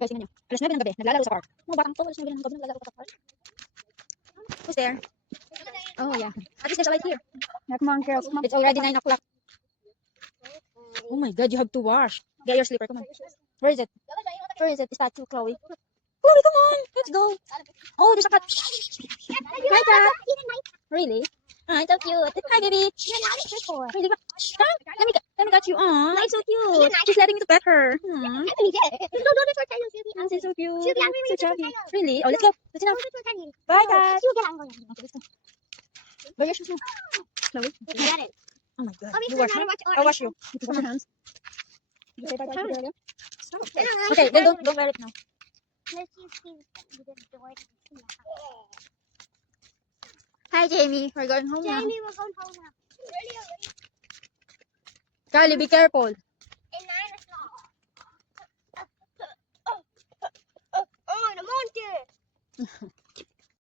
Guys, tingnan nyo. Alas 9 ng gabi, naglalaro sa park. Mga batang to, alas 9 ng gabi, naglalaro sa park. Who's there? Oh, yeah. At least there's a light here. Yeah, come on, girls. Come on. It's already 9 o'clock. Oh my God, you have to wash. Get your slipper, come on. Where is it? Where is it? Is that too, Chloe? Chloe, come on. Let's go. Oh, there's a cat. Hi, cat. Really? Ah, it's so cute. Hi, baby. Really? Stop. Let me touch you. Aw, it's so cute. She's letting me to pet her. Hmm. She's so cute. So chubby. Really? Oh, let's go. Let's go. Bye, cat. Okay, let's go. Where are your shoes now? Chloe? Oh my God. You wash, huh? I'll wash you. You can wash your hands. Did you say bye-bye to the girl? Stop. Okay, then don't wear it now. Hi, Jamie. We're going home now. Jamie, we're going home now. Kylie, be careful. At 9 o'clock. Oh, the mountain.